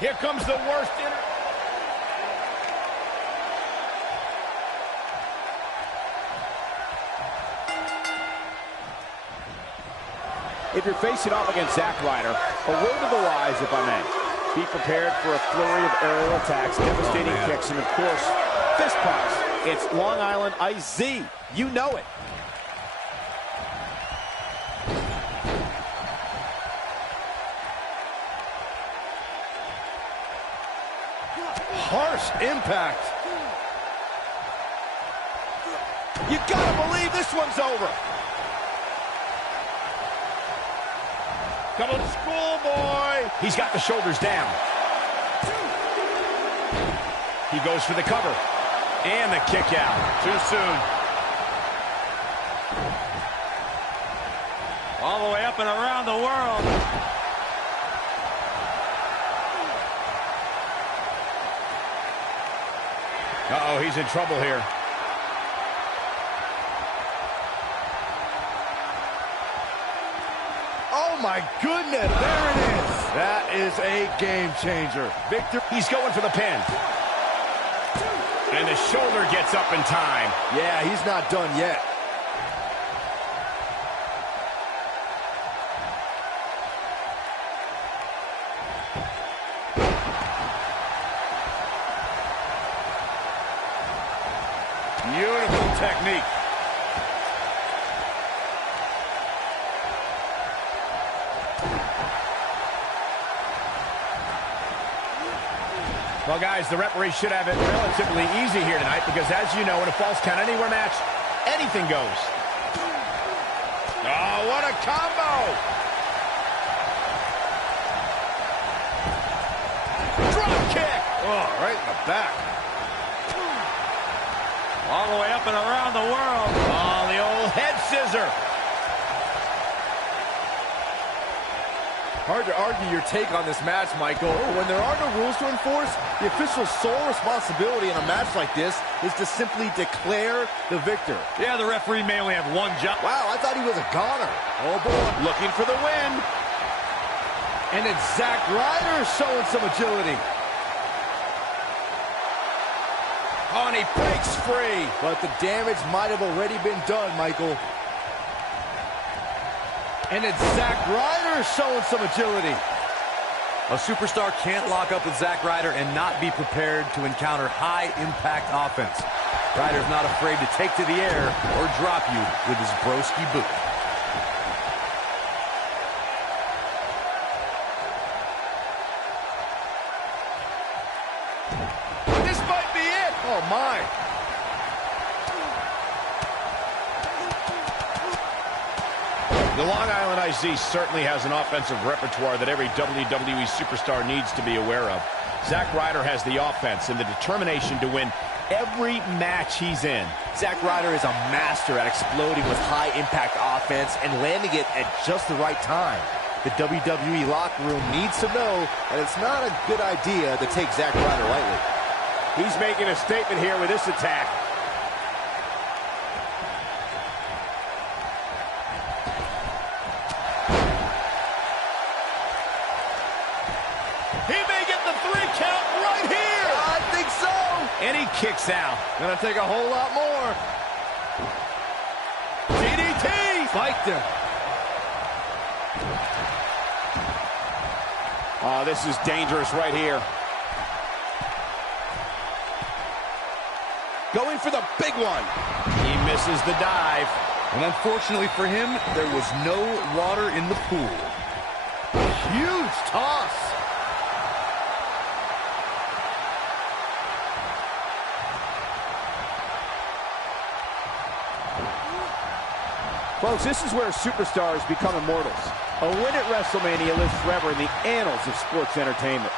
Here comes the worst If you're facing off against Zack Ryder, a word of the wise, if I may. Be prepared for a flurry of aerial attacks, devastating kicks, and of course, fist pumps. It's Long Island Ice Z. You know it. harsh impact. You gotta believe this one's over. Come on, schoolboy. He's got the shoulders down. He goes for the cover. And the kick out. Too soon. All the way up and around the world. Uh-oh, he's in trouble here. Oh, my goodness. There it is. That is a game changer. Victor. He's going for the pin. And the shoulder gets up in time. Yeah, he's not done yet. Beautiful technique. Well, guys, the referee should have it relatively easy here tonight because, as you know, in a false count anywhere match, anything goes. Oh, what a combo! Drop kick! Oh, right in the back. All the way up and around the world. Oh, the old head scissor. Hard to argue your take on this match, Michael. When there are no rules to enforce, the official's sole responsibility in a match like this is to simply declare the victor. Yeah, the referee may only have one job. Wow, I thought he was a goner. Oh, boy. Looking for the win. And it's Zack Ryder showing some agility. Oh, and he breaks free. But the damage might have already been done, Michael. And it's Zack Ryder showing some agility. A superstar can't lock up with Zack Ryder and not be prepared to encounter high-impact offense. Ryder's not afraid to take to the air or drop you with his broski boot. This might be it. Oh, my. The Long Island IC certainly has an offensive repertoire that every WWE superstar needs to be aware of. Zack Ryder has the offense and the determination to win every match he's in. Zack Ryder is a master at exploding with high-impact offense and landing it at just the right time. The WWE locker room needs to know that it's not a good idea to take Zack Ryder lightly. He's making a statement here with this attack. He may get the 3 count right here. I think so. And he kicks out. Gonna take a whole lot more. DDT. Spiked him. Oh, this is dangerous right here. Going for the big one. He misses the dive. And unfortunately for him, there was no water in the pool. Huge toss. Folks, this is where superstars become immortals. A win at WrestleMania lives forever in the annals of sports entertainment.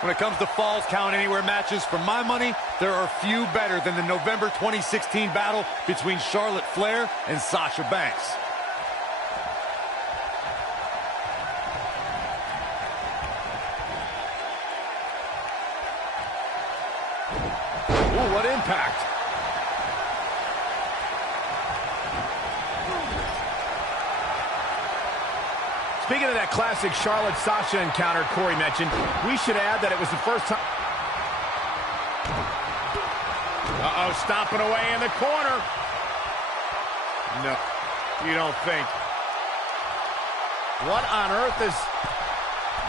When it comes to Falls Count Anywhere matches, for my money, there are few better than the November 2016 battle between Charlotte Flair and Sasha Banks. Ooh, what impact. Speaking of that classic Charlotte-Sasha encounter Corey mentioned, we should add that it was the first time... Uh-oh, stomping away in the corner. No, you don't think. What on earth is...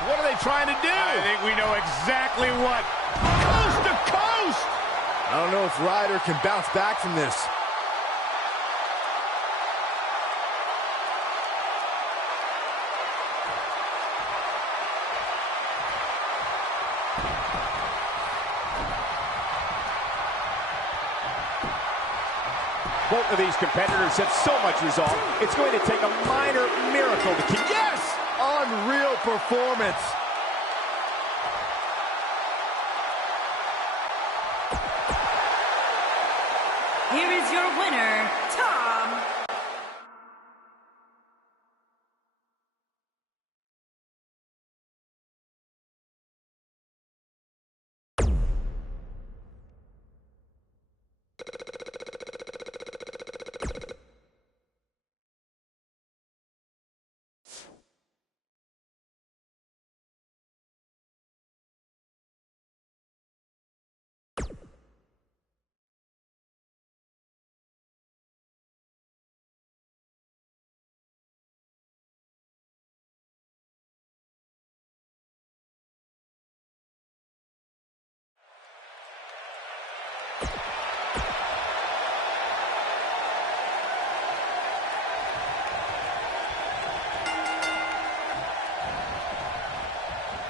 What are they trying to do? I think we know exactly what. Coast to coast! I don't know if Ryder can bounce back from this. Both of these competitors have so much resolve, it's going to take a minor miracle to keep... Yes! Unreal performance. Here is your winner, Tom.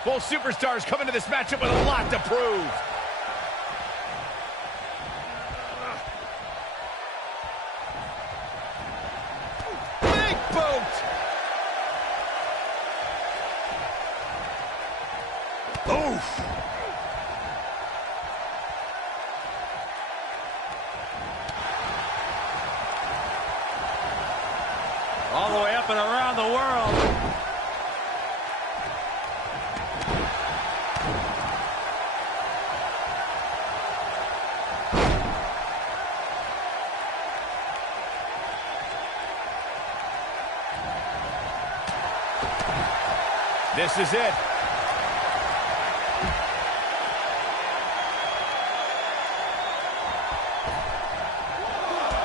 Both superstars come into this matchup with a lot to prove. Big boot! Oof! All the way up and around the world. This is it.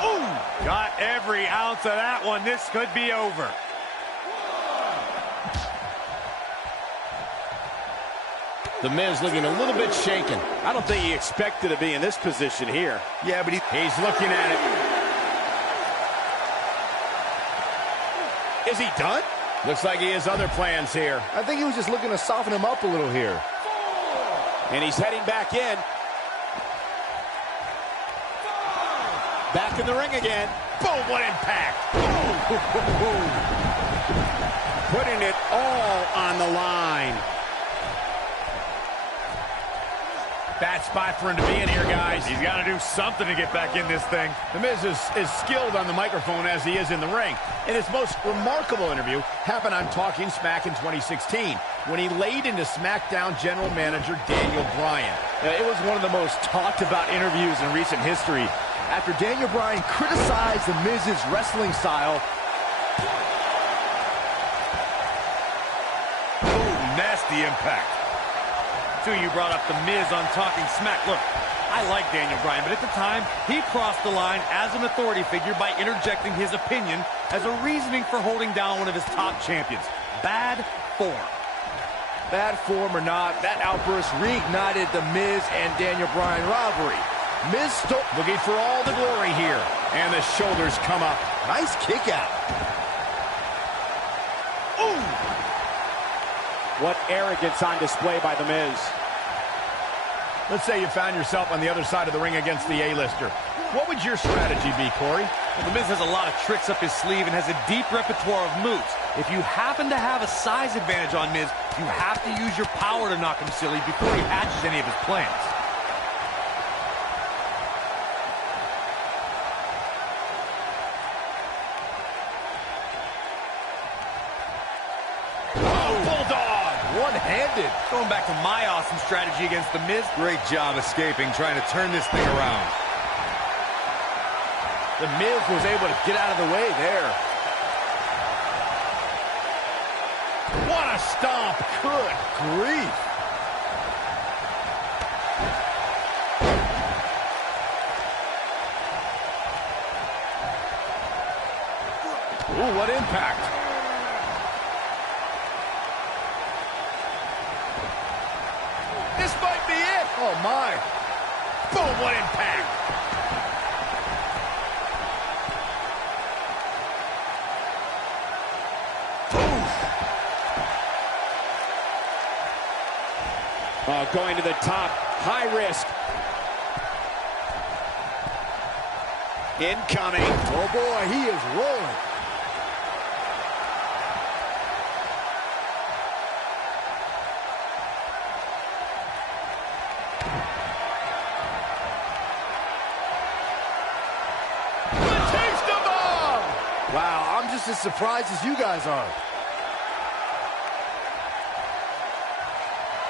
Ooh! Got every ounce of that one. This could be over. The Miz looking a little bit shaken. I don't think he expected to be in this position here. Yeah, but he's looking at it. Is he done? Looks like he has other plans here. I think he was just looking to soften him up a little here. And he's heading back in. Back in the ring again. Boom, what impact. Putting it all on the line. Bad spot for him to be in here, guys. He's got to do something to get back in this thing. The Miz is skilled on the microphone as he is in the ring. And his most remarkable interview happened on Talking Smack in 2016 when he laid into SmackDown General Manager Daniel Bryan. It was one of the most talked about interviews in recent history. After Daniel Bryan criticized The Miz's wrestling style. Ooh, nasty impact. You brought up The Miz on Talking Smack. Look, I like Daniel Bryan, but at the time, he crossed the line as an authority figure by interjecting his opinion as a reasoning for holding down one of his top champions. Bad form. Bad form or not, that outburst reignited The Miz and Daniel Bryan rivalry. Miz looking for all the glory here. And the shoulders come up. Nice kick out. Ooh! What arrogance on display by The Miz. Let's say you found yourself on the other side of the ring against the A-lister. What would your strategy be, Corey? Well, The Miz has a lot of tricks up his sleeve and has a deep repertoire of moves. If you happen to have a size advantage on Miz, you have to use your power to knock him silly before he hatches any of his plans. One-handed. Going back to my awesome strategy against The Miz. Great job escaping, trying to turn this thing around. The Miz was able to get out of the way there. grief. Ooh, what impact. This might be it. Oh, my. Boom, what impact. Going to the top, high risk. Incoming. Oh, boy, he is rolling. Wow, I'm just as surprised as you guys are.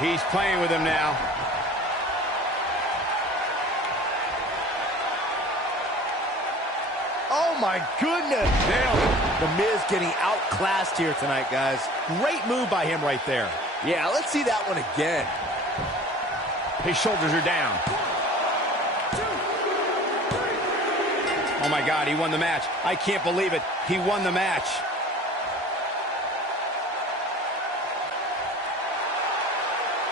He's playing with him now. Oh, my goodness. Nailed it. The Miz getting outclassed here tonight, guys. Great move by him right there. Yeah, let's see that one again. His shoulders are down. Oh, my God, he won the match. I can't believe it. He won the match.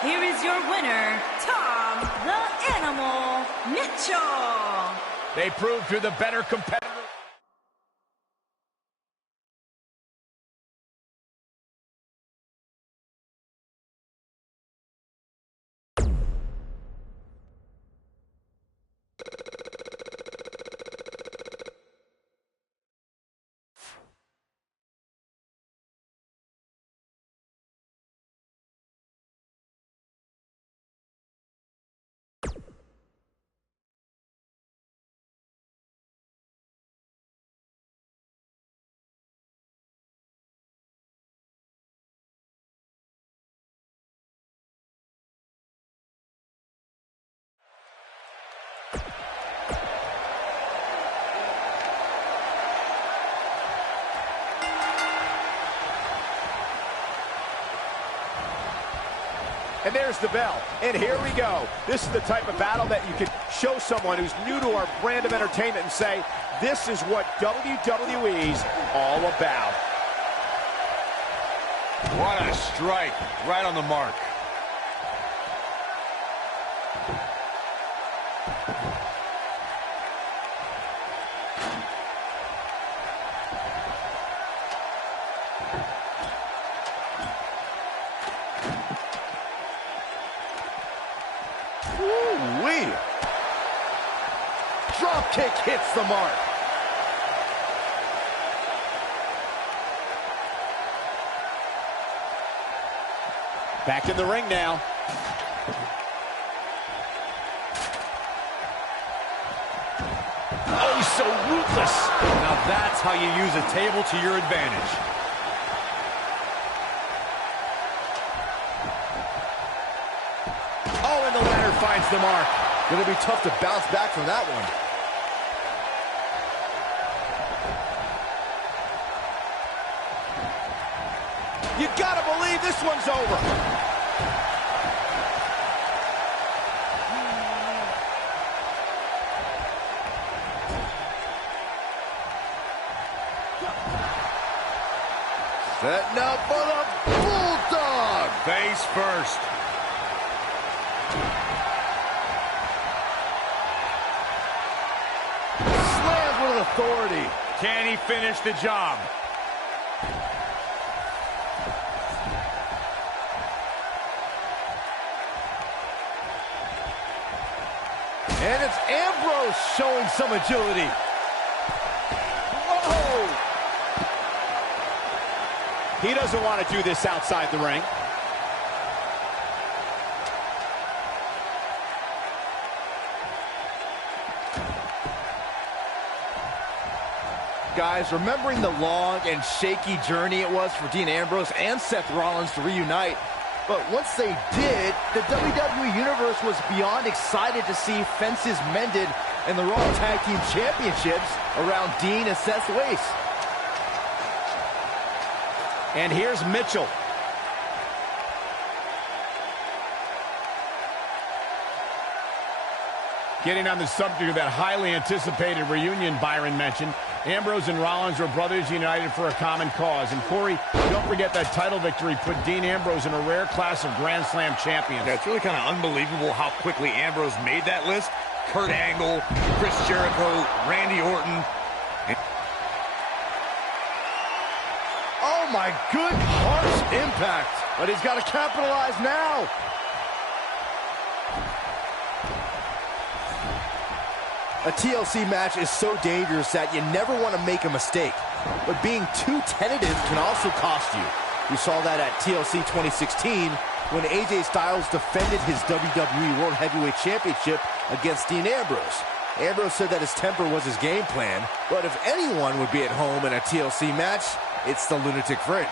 Here is your winner, Tom the Animal Mitchell. They proved you're the better competitor. And there's the bell. And here we go. This is the type of battle that you can show someone who's new to our brand of entertainment and say, this is what WWE's all about. What a strike. Right on the mark. Woo-wee. Drop kick hits the mark. Back in the ring now. Oh, he's so ruthless. Now that's how you use a table to your advantage. Oh, and the ladder finds the mark. Gonna be tough to bounce back from that one. You gotta believe this one's over. Setting up for the Bulldog. Face first. Slams with authority. Can he finish the job? And it's Ambrose showing some agility. Whoa! He doesn't want to do this outside the ring. Guys, remembering the long and shaky journey it was for Dean Ambrose and Seth Rollins to reunite, but once they did, the WWE Universe was beyond excited to see fences mended and the Raw Tag Team Championships around Dean and Seth's waist. And here's Mitchell. Getting on the subject of that highly anticipated reunion Byron mentioned, Ambrose and Rollins were brothers united for a common cause. And Corey, don't forget that title victory put Dean Ambrose in a rare class of Grand Slam champions. Yeah, it's really kind of unbelievable how quickly Ambrose made that list. Kurt Angle, Chris Jericho, Randy Orton. Oh my good harsh impact. But he's got to capitalize now. A TLC match is so dangerous that you never want to make a mistake. But being too tentative can also cost you. We saw that at TLC 2016 when AJ Styles defended his WWE World Heavyweight Championship against Dean Ambrose. Ambrose said that his temper was his game plan, but if anyone would be at home in a TLC match, it's the Lunatic Fringe.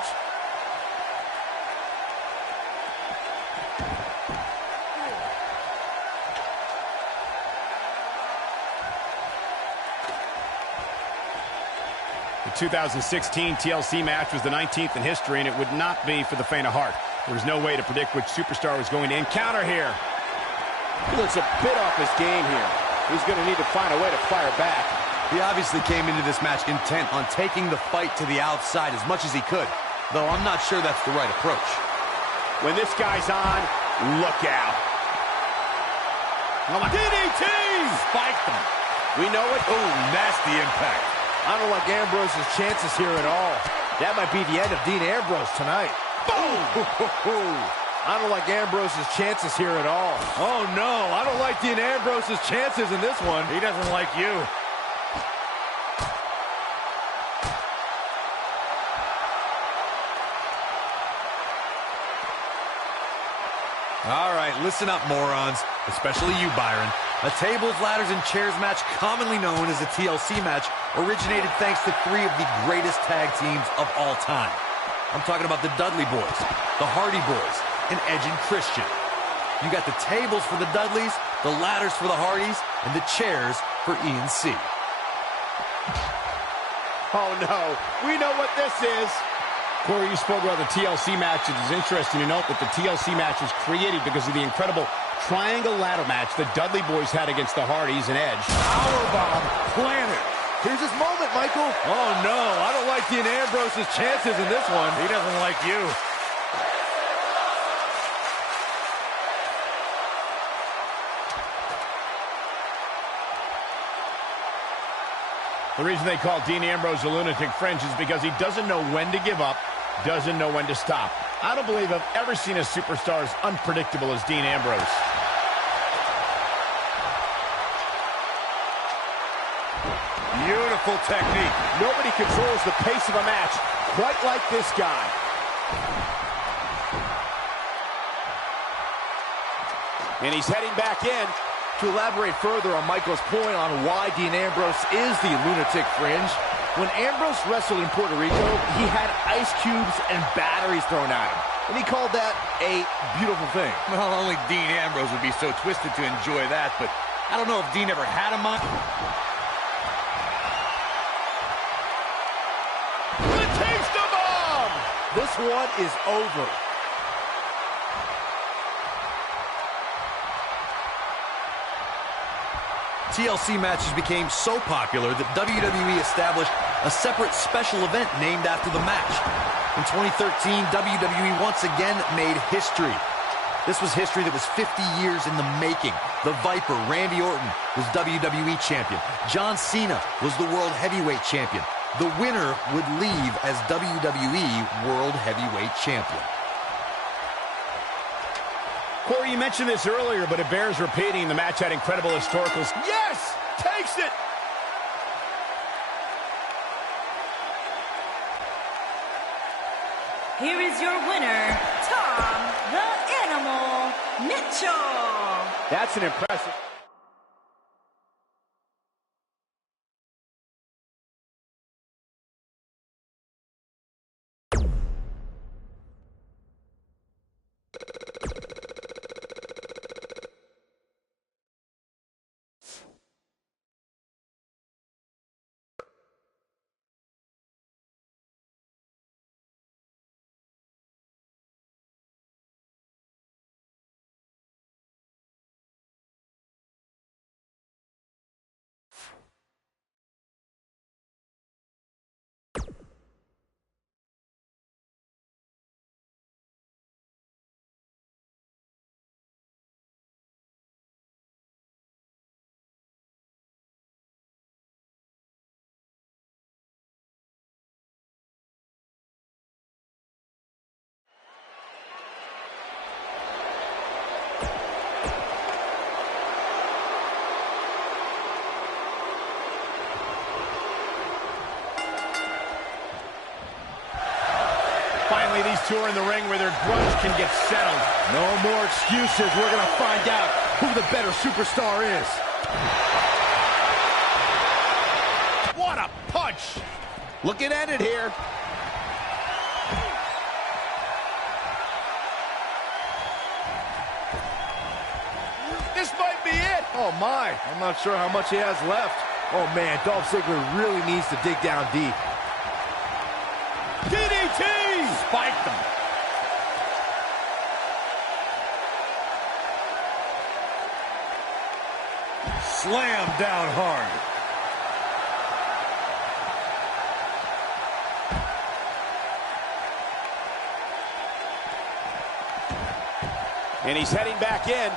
The 2016 TLC match was the 19th in history, and it would not be for the faint of heart. There was no way to predict which superstar was going to encounter here. He looks a bit off his game here. He's going to need to find a way to fire back. He obviously came into this match intent on taking the fight to the outside as much as he could, though I'm not sure that's the right approach. When this guy's on, look out. DDT! Spiked him. We know it. Oh, nasty impact. I don't like Ambrose's chances here at all. That might be the end of Dean Ambrose tonight. Boom! I don't like Ambrose's chances here at all. Oh no, I don't like Dean Ambrose's chances in this one. He doesn't like you. All right, listen up, morons, especially you, Byron. A tables, ladders, and chairs match, commonly known as a TLC match, originated thanks to three of the greatest tag teams of all time. I'm talking about the Dudley Boys, the Hardy Boys, and Edge and Christian. You got the tables for the Dudleys, the ladders for the Hardys, and the chairs for E&C. Oh no, we know what this is. Corey, you spoke about the TLC match. It is interesting to note that the TLC match was created because of the incredible triangle ladder match the Dudley Boys had against the Hardys and Edge. Powerbomb planted. Here's his moment, Michael. Oh no, I don't like Dean Ambrose's chances in this one. He doesn't like you. The reason they call Dean Ambrose a lunatic fringe is because he doesn't know when to give up, doesn't know when to stop. I don't believe I've ever seen a superstar as unpredictable as Dean Ambrose. Beautiful technique. Nobody controls the pace of a match quite like this guy. And he's heading back in. To elaborate further on Michael's point on why Dean Ambrose is the lunatic fringe, when Ambrose wrestled in Puerto Rico, he had ice cubes and batteries thrown at him. And he called that a beautiful thing. Well, only Dean Ambrose would be so twisted to enjoy that, but I don't know if Dean ever had him on. The taste of bomb! This one is over. TLC matches became so popular that WWE established a separate special event named after the match. In 2013, WWE once again made history. This was history that was 50 years in the making. The Viper, Randy Orton, was WWE Champion. John Cena was the World Heavyweight Champion. The winner would leave as WWE World Heavyweight Champion. Corey, you mentioned this earlier, but it bears repeating. The match had incredible historicals. Yes! Takes it! Here is your winner, Tom the Animal Mitchell. That's an impressive... two are in the ring where their grudge can get settled. No more excuses. We're going to find out who the better superstar is. What a punch! Looking at it here. This might be it. Oh, my. I'm not sure how much he has left. Oh, man, Dolph Ziggler really needs to dig down deep. DDT! Spiked them. Slam down hard. And he's heading back in.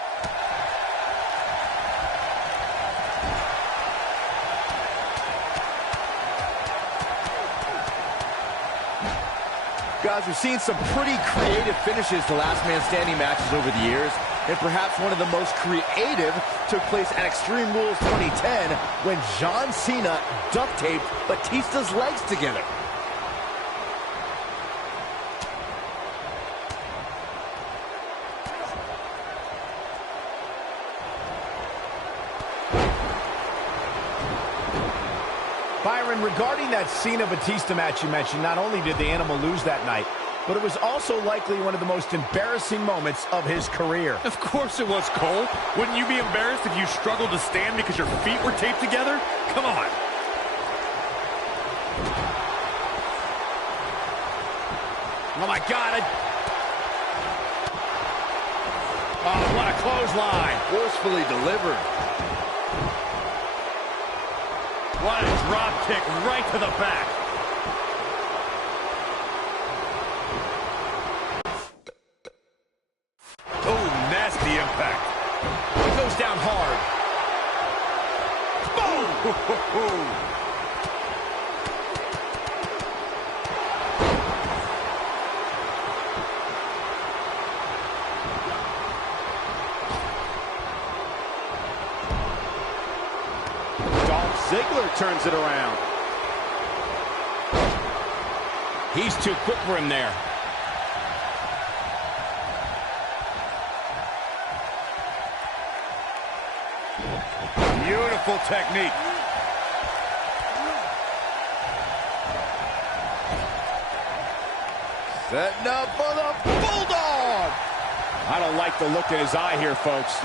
Guys, we've seen some pretty creative finishes to Last Man Standing matches over the years, and perhaps one of the most creative took place at Extreme Rules 2010 when John Cena duct taped Batista's legs together. Byron, regarding that Cena-Batista match you mentioned, not only did the Animal lose that night, but it was also likely one of the most embarrassing moments of his career. Of course it was, Cole. Wouldn't you be embarrassed if you struggled to stand because your feet were taped together? Come on. Oh, my God. Oh, what a clothesline. Forcefully delivered. What a drop kick right to the back. Oh, nasty impact. He goes down hard. Boom! Ziggler turns it around. He's too quick for him there. Beautiful technique. Setting up for the Bulldog. I don't like the look in his eye here, folks.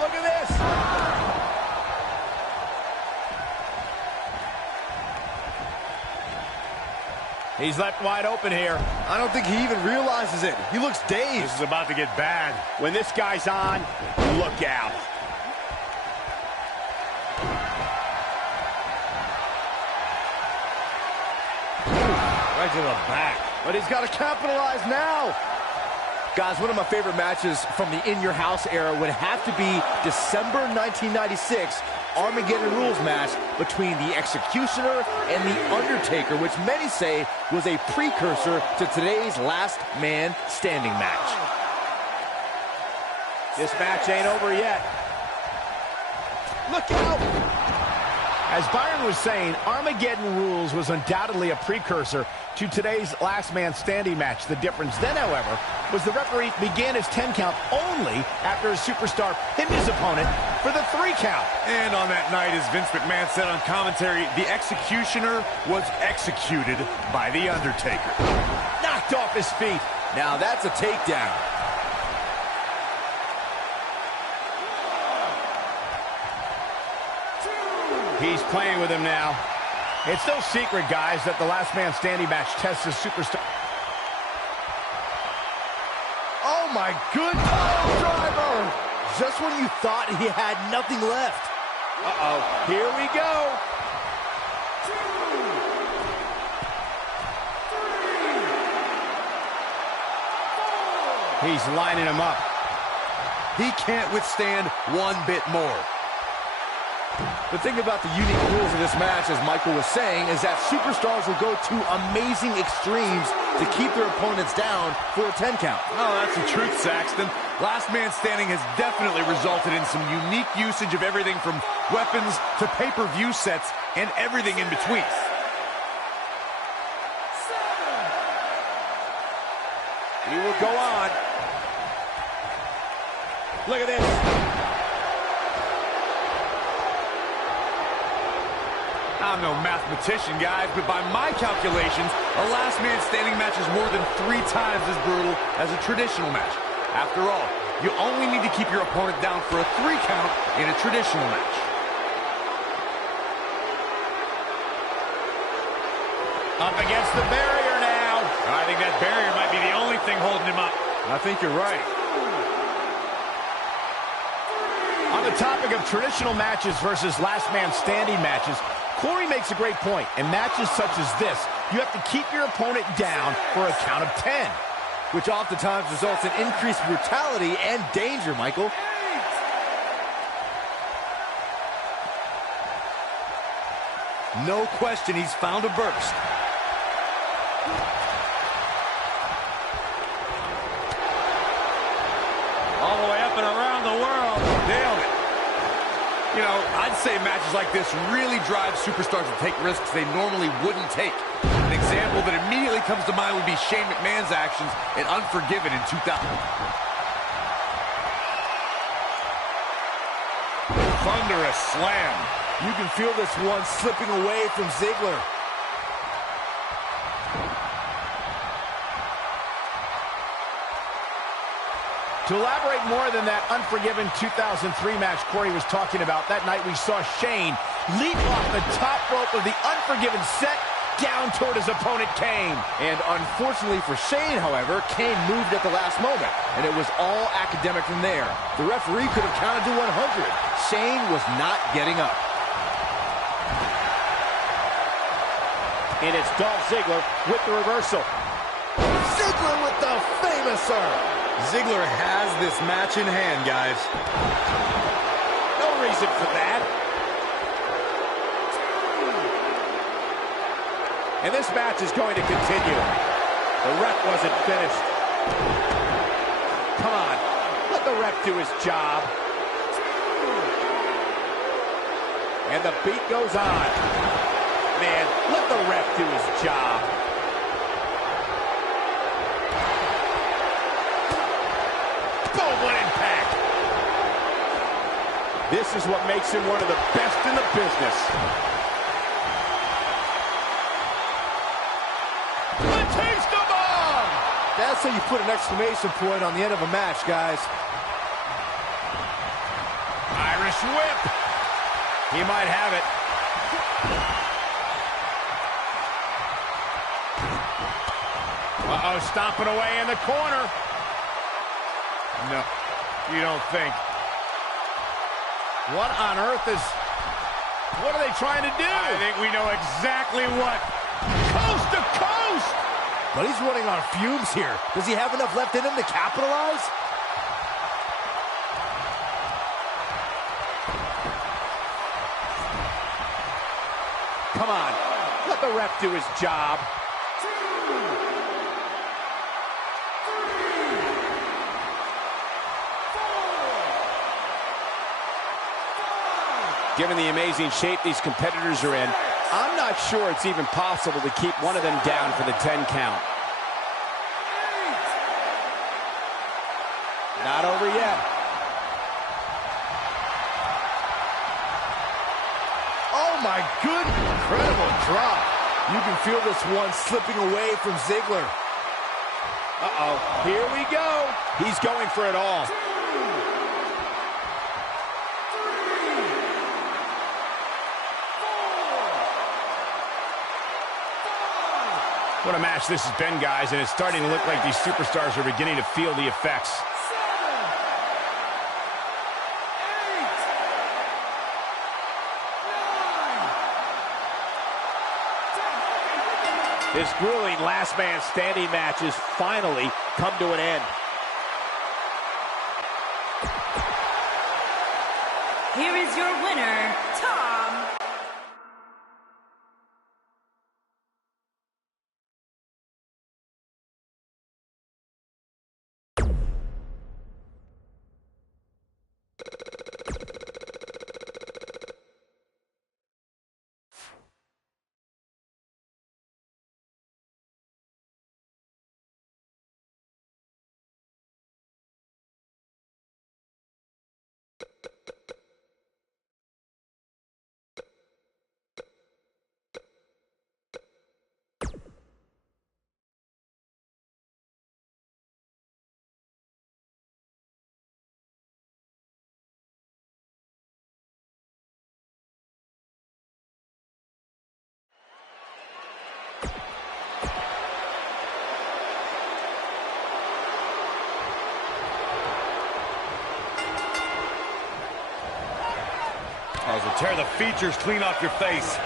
Look at this. He's left wide open here. I don't think he even realizes it. He looks dazed. This is about to get bad. When this guy's on, look out. Right to the back. But he's got to capitalize now. Guys, one of my favorite matches from the In Your House era would have to be December 1996 Armageddon Rules match between the Executioner and the Undertaker, which many say was a precursor to today's Last Man Standing match. This match ain't over yet. Look out! As Byron was saying, Armageddon Rules was undoubtedly a precursor to today's Last Man Standing match. The difference then, however, was the referee began his 10 count only after a superstar pinned his opponent for the 3 count. And on that night, as Vince McMahon said on commentary, the Executioner was executed by the Undertaker. Knocked off his feet. Now that's a takedown. He's playing with him now. It's no secret, guys, that the Last Man Standing match tests a superstar. Oh my good driver! Just when you thought he had nothing left. Uh-oh, here we go. 2, 3, 4. He's lining him up. He can't withstand one bit more. The thing about the unique rules of this match, as Michael was saying, is that superstars will go to amazing extremes to keep their opponents down for a 10 count. Oh, that's the truth, Saxton. Last Man Standing has definitely resulted in some unique usage of everything from weapons to pay-per-view sets and everything in between. He will go on. Look at this. I'm no mathematician, guys, but by my calculations, a last man standing match is more than 3 times as brutal as a traditional match. After all, you only need to keep your opponent down for a 3 count in a traditional match. Up against the barrier now. I think that barrier might be the only thing holding him up. I think you're right. On the topic of traditional matches versus last man standing matches, Corey makes a great point. In matches such as this, you have to keep your opponent down for a count of 10. Which oftentimes results in increased brutality and danger, Michael. No question, he's found a burst. All the way up and around the world. Nailed it. You know, I'd say matches like this really drive superstars to take risks they normally wouldn't take. An example that immediately comes to mind would be Shane McMahon's actions in Unforgiven in 2000. Thunderous slam. You can feel this one slipping away from Ziggler. To elaborate more than that Unforgiven 2003 match Corey was talking about, that night we saw Shane leap off the top rope of the Unforgiven set down toward his opponent Kane. And unfortunately for Shane, however, Kane moved at the last moment, and it was all academic from there. The referee could have counted to 100. Shane was not getting up. And it's Dolph Ziggler with the reversal. Ziggler with the famouser. Ziggler has this match in hand, guys. No reason for that. And this match is going to continue. The ref wasn't finished. Come on, let the ref do his job. And the beat goes on. Man, let the ref do his job. What impact! This is what makes him one of the best in the business. The taste of bomb! That's how you put an exclamation point on the end of a match, guys. Irish whip. He might have it. Uh-oh, stomping away in the corner. No, you don't think. What on earth is... What are they trying to do? I think we know exactly what. Coast to coast! But he's running on fumes here. Does he have enough left in him to capitalize? Come on, let the ref do his job. Given the amazing shape these competitors are in, I'm not sure it's even possible to keep one of them down for the 10 count. Not over yet. Oh my good, incredible drop. You can feel this one slipping away from Ziggler. Uh-oh, here we go. He's going for it all. What a match this has been, guys, and it's starting to look like these superstars are beginning to feel the effects. 7, 8, 9, 10. This grueling last man standing match has finally come to an end. Here is your winner, Tom Tear the features clean off your face.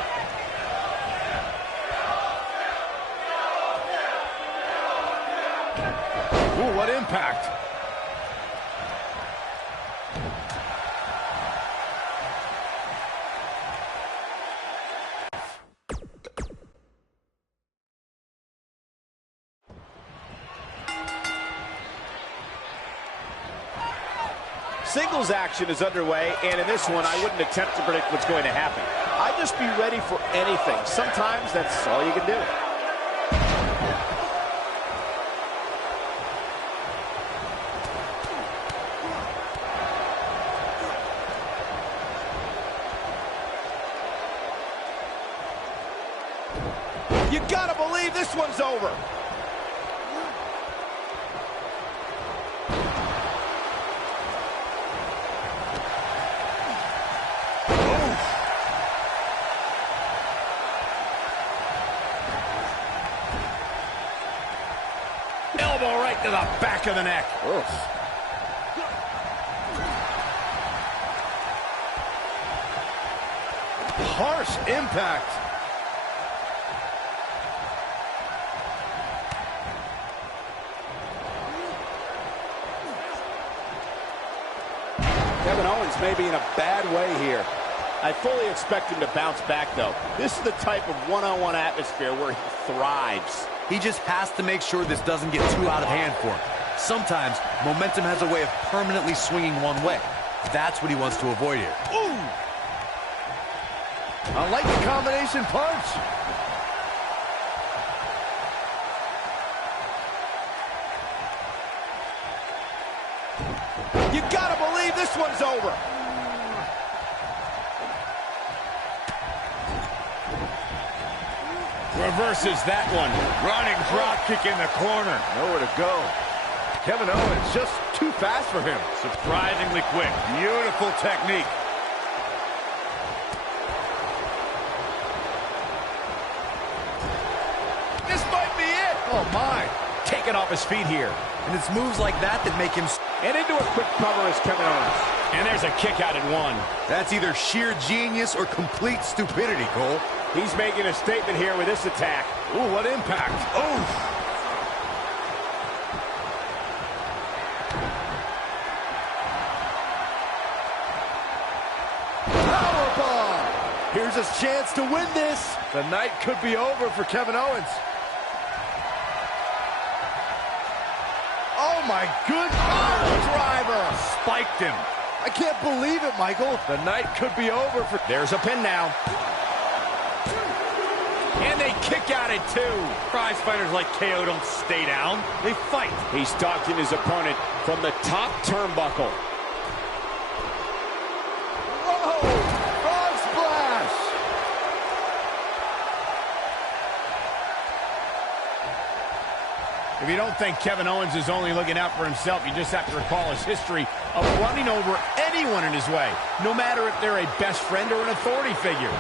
Ooh, what impact. Singles action is underway, and in this one, I wouldn't attempt to predict what's going to happen. I'd just be ready for anything. Sometimes that's all you can do. You gotta believe this one's over. Elbow right to the back of the neck. Oof. Harsh impact. Kevin Owens may be in a bad way here. I fully expect him to bounce back, though. This is the type of one-on-one atmosphere where he thrives. He just has to make sure this doesn't get too out of hand for him. Sometimes, momentum has a way of permanently swinging one way. That's what he wants to avoid here. Ooh! I like the combination punch. You gotta believe this one's over. Reverses that one. Running drop kick in the corner. Nowhere to go. Kevin Owens just too fast for him. Surprisingly quick. Beautiful technique. This might be it. Oh, my. Taken off his feet here. And it's moves like that that make him... And into a quick cover is Kevin Owens. And there's a kick out at one. That's either sheer genius or complete stupidity, Cole. He's making a statement here with this attack. Ooh, what impact. Ooh. Powerbomb. Here's his chance to win this. The night could be over for Kevin Owens. Oh, my good driver. Spiked him. I can't believe it, Michael. The night could be over for... There's a pin now. And they kick out at two. Prize fighters like KO don't stay down. They fight. He's stalking his opponent from the top turnbuckle. Whoa! Frog splash! If you don't think Kevin Owens is only looking out for himself, you just have to recall his history of running over anyone in his way, no matter if they're a best friend or an authority figure.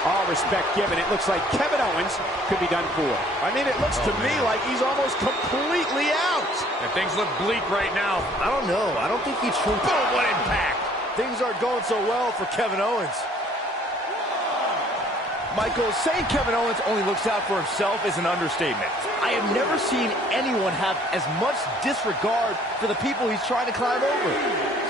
All respect given, it looks like Kevin Owens could be done for. I mean, it looks to me like he's almost completely out. And things look bleak right now. I don't know. I don't think he truly... Boom, what impact. Things aren't going so well for Kevin Owens. Michael, saying Kevin Owens only looks out for himself is an understatement. I have never seen anyone have as much disregard for the people he's trying to climb over.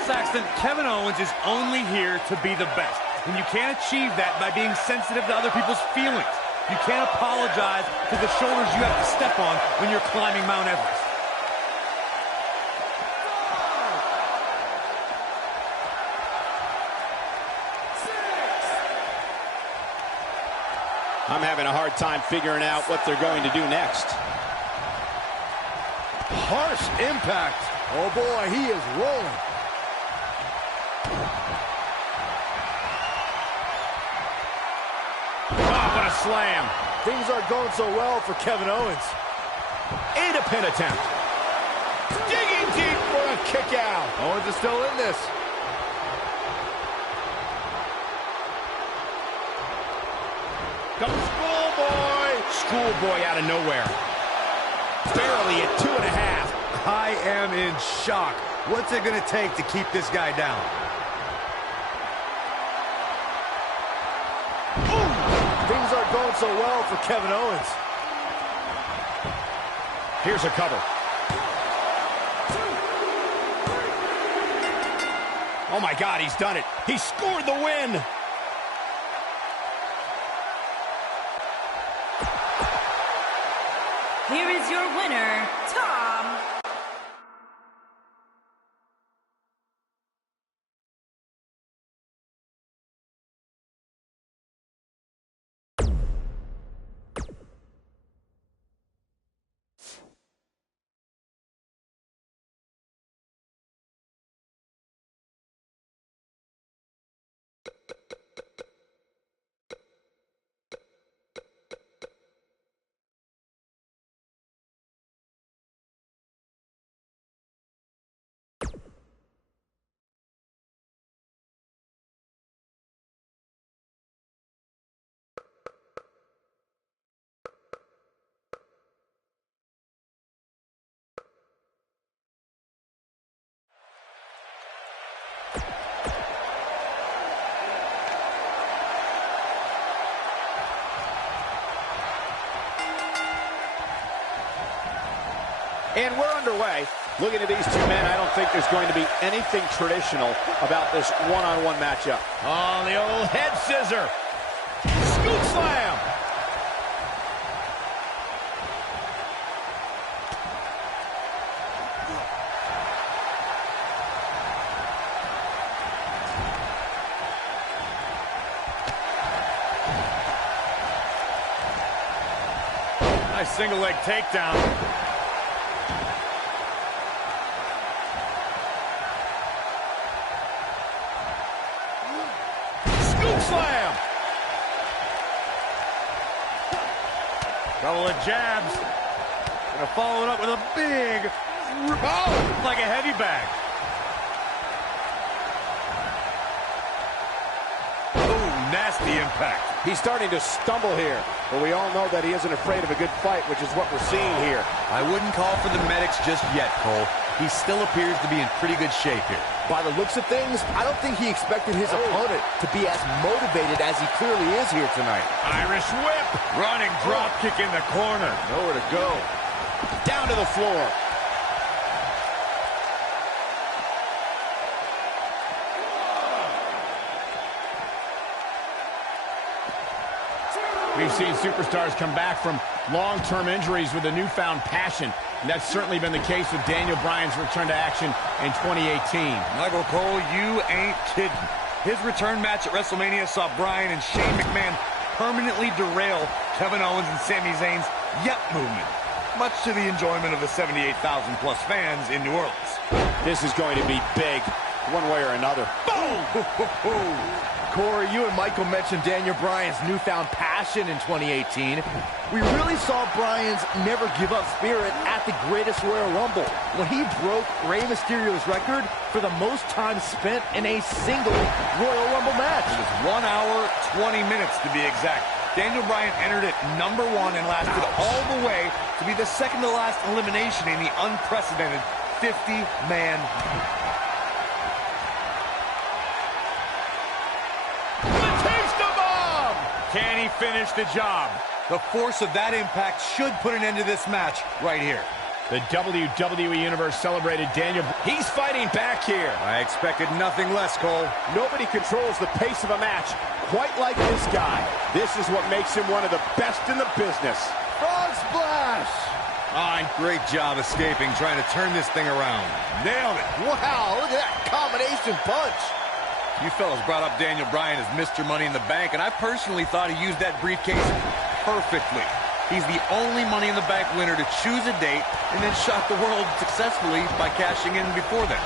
Saxton, Kevin Owens is only here to be the best. And you can't achieve that by being sensitive to other people's feelings. You can't apologize for the shoulders you have to step on when you're climbing Mount Everest. I'm having a hard time figuring out what they're going to do next. Harsh impact. Oh boy, he is rolling. What a slam. Things aren't going so well for Kevin Owens. And a pin attempt. Digging deep for a kick out. Owens is still in this. Comes Schoolboy. Schoolboy out of nowhere. Barely at 2.5. I am in shock. What's it going to take to keep this guy down? so well for Kevin Owens. Here's a cover. Oh my God, he's done it. He scored the win. Here is your winner, Tom. And we're underway. Looking at these two men, I don't think there's going to be anything traditional about this one-on-one matchup. Oh, the old head scissor. Scoop slam. Nice single leg takedown. Slam! Couple of jabs. Gonna follow it up with a big, oh, like a heavy bag. Ooh, nasty impact. He's starting to stumble here, but we all know that he isn't afraid of a good fight, which is what we're seeing here. I wouldn't call for the medics just yet, Cole. He still appears to be in pretty good shape here. By the looks of things, I don't think he expected his opponent to be as motivated as he clearly is here tonight. Irish whip. Running drop kick in the corner. Nowhere to go. Down to the floor. We've seen superstars come back from long-term injuries with a newfound passion. And that's certainly been the case with Daniel Bryan's return to action in 2018. Michael Cole, you ain't kidding. His return match at WrestleMania saw Bryan and Shane McMahon permanently derail Kevin Owens and Sami Zayn's Yep movement, much to the enjoyment of the 78,000-plus fans in New Orleans. This is going to be big, one way or another. Boom! Corey, you and Michael mentioned Daniel Bryan's newfound passion in 2018. We really saw Bryan's never-give-up spirit at the Greatest Royal Rumble when he broke Rey Mysterio's record for the most time spent in a single Royal Rumble match. It was 1 hour, 20 minutes to be exact. Daniel Bryan entered at #1 and lasted all the way to be the second-to-last elimination in the unprecedented 50-man. Can he finish the job? The force of that impact should put an end to this match right here. The WWE Universe celebrated Daniel. He's fighting back here. I expected nothing less, Cole. Nobody controls the pace of a match quite like this guy. This is what makes him one of the best in the business. Frog splash! Great job escaping, trying to turn this thing around. Nailed it. Wow, look at that combination punch. You fellas brought up Daniel Bryan as Mr. Money in the Bank, and I personally thought he used that briefcase perfectly. He's the only Money in the Bank winner to choose a date and then shock the world successfully by cashing in before then.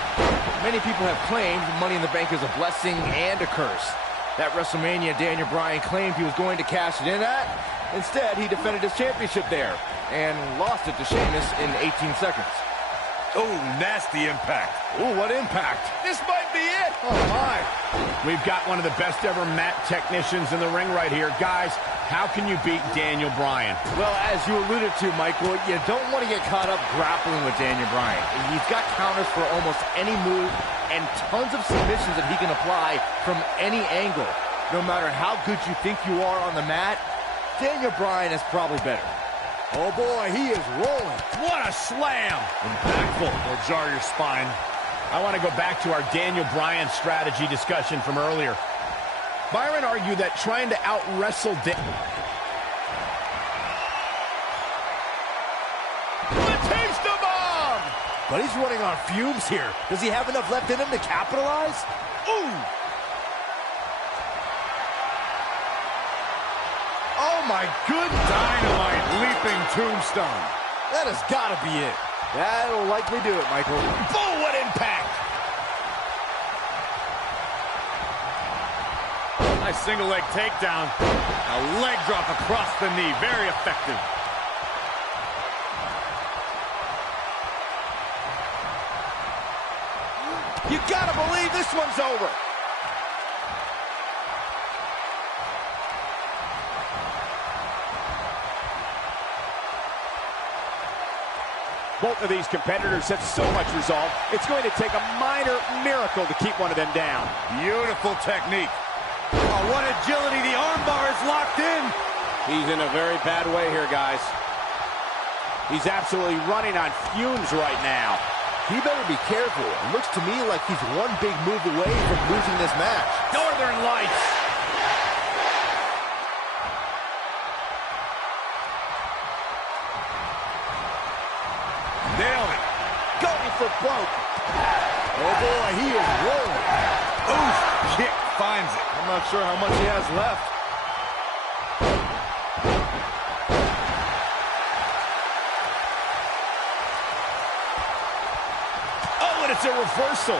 Many people have claimed Money in the Bank is a blessing and a curse. That WrestleMania Daniel Bryan claimed he was going to cash it in at. Instead, he defended his championship there and lost it to Sheamus in 18 seconds. Oh, nasty impact. Oh, what impact. This might be it. Oh, my. We've got one of the best ever mat technicians in the ring right here. Guys, how can you beat Daniel Bryan? Well, as you alluded to, Michael, you don't want to get caught up grappling with Daniel Bryan. He's got counters for almost any move and tons of submissions that he can apply from any angle. No matter how good you think you are on the mat, Daniel Bryan is probably better. Oh boy, he is rolling. What a slam! Impactful. Will jar your spine. I want to go back to our Daniel Bryan strategy discussion from earlier. Byron argued that trying to out-wrestle Batista bomb! But he's running on fumes here. Does he have enough left in him to capitalize? Ooh! Oh my goodness! Dynamite leaping tombstone. That has got to be it. That'll likely do it, Michael. Boom, what impact! Nice single leg takedown. A leg drop across the knee. Very effective. You gotta believe this one's over. Both of these competitors have so much resolve, it's going to take a minor miracle to keep one of them down. Beautiful technique. Oh, what agility. The armbar is locked in. He's in a very bad way here, guys. He's absolutely running on fumes right now. He better be careful. It looks to me like he's one big move away from losing this match. Northern Lights. Nailed it. Going for broke. Oh boy, he is rolling. Oof. Kick finds it. I'm not sure how much he has left. Oh, and it's a reversal.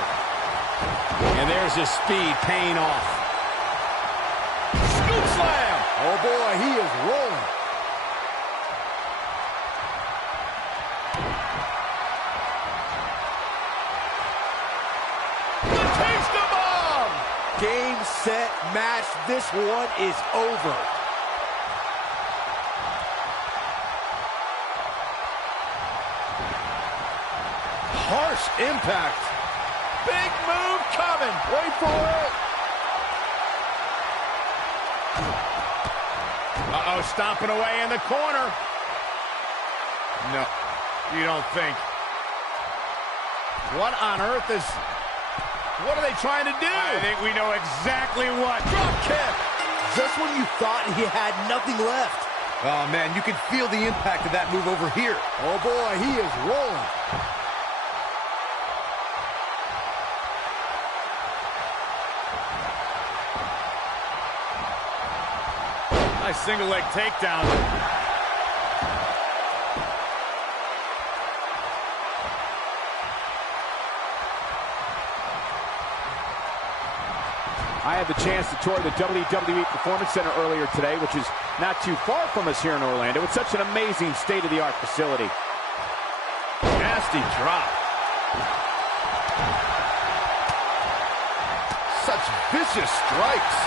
And there's his speed paying off. Scoop slam. Oh boy, he is rolling. Batista bomb. Game, set, match. This one is over. Harsh impact. Big move coming. Wait for it. Uh-oh, stomping away in the corner. No, you don't think. What on earth is... What are they trying to do? I think we know exactly what. Drop kick. Just when you thought he had nothing left. Oh, man, you can feel the impact of that move over here. Oh, boy, he is rolling. Nice single leg takedown. I had the chance to tour the WWE Performance Center earlier today, which is not too far from us here in Orlando. It's such an amazing state-of-the-art facility. Nasty drop. Such vicious strikes.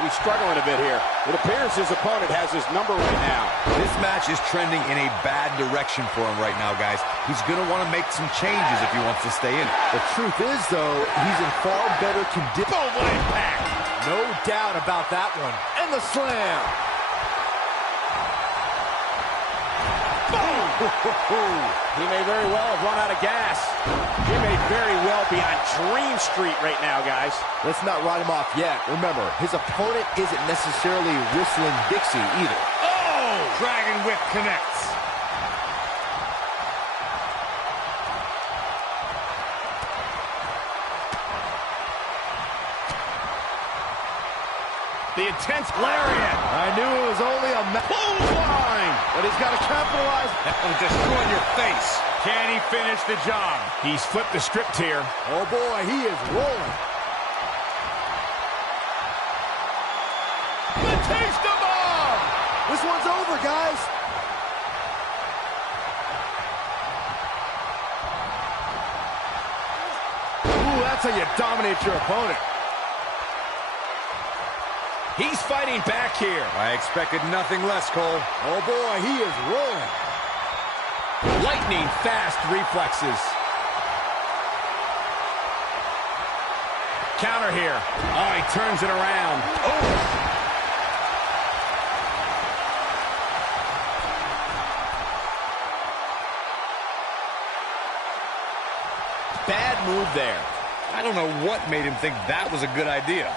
He's struggling a bit here. It appears his opponent has his number right now. This match is trending in a bad direction for him right now, guys. He's going to want to make some changes if he wants to stay in it. The truth is, though, he's in far better condition. Boom, what impact. No doubt about that one. And the slam. He may very well have run out of gas. He may very well be on Dream Street right now, guys. Let's not write him off yet. Remember, his opponent isn't necessarily whistling Dixie either. Oh! Dragon Whip connects. The intense lariat. I knew it was only a clothesline, but he's got to capitalize. That will destroy your face. Can he finish the job? He's flipped the script here. Oh, boy, he is rolling. Batista bomb! This one's over, guys. Ooh, that's how you dominate your opponent. He's fighting back here. I expected nothing less, Cole. Oh, boy, he is rolling. Lightning fast reflexes. counter here. Oh, he turns it around. Oh! Bad move there. I don't know what made him think that was a good idea.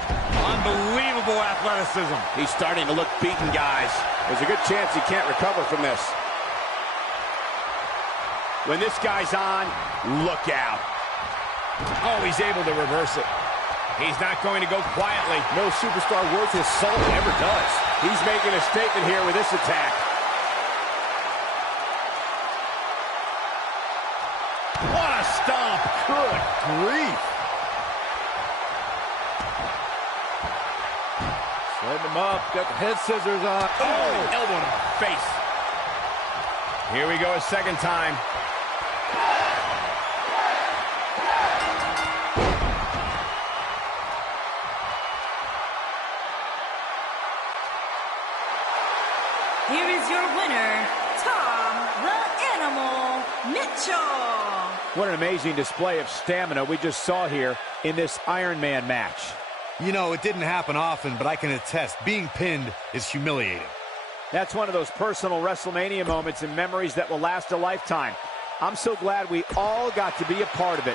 Unbelievable athleticism. He's starting to look beaten, guys. There's a good chance he can't recover from this. When this guy's on, look out. Oh, he's able to reverse it. He's not going to go quietly. No superstar worth his salt ever does. He's making a statement here with this attack. What a stomp. Good grief. Setting him up. Got the head scissors on. Oh, elbow to the face. Here we go a second time. Here is your winner, Tom the Animal Mitchell. What an amazing display of stamina we just saw here in this Iron Man match. You know, it didn't happen often, but I can attest, being pinned is humiliating. That's one of those personal WrestleMania moments and memories that will last a lifetime. I'm so glad we all got to be a part of it.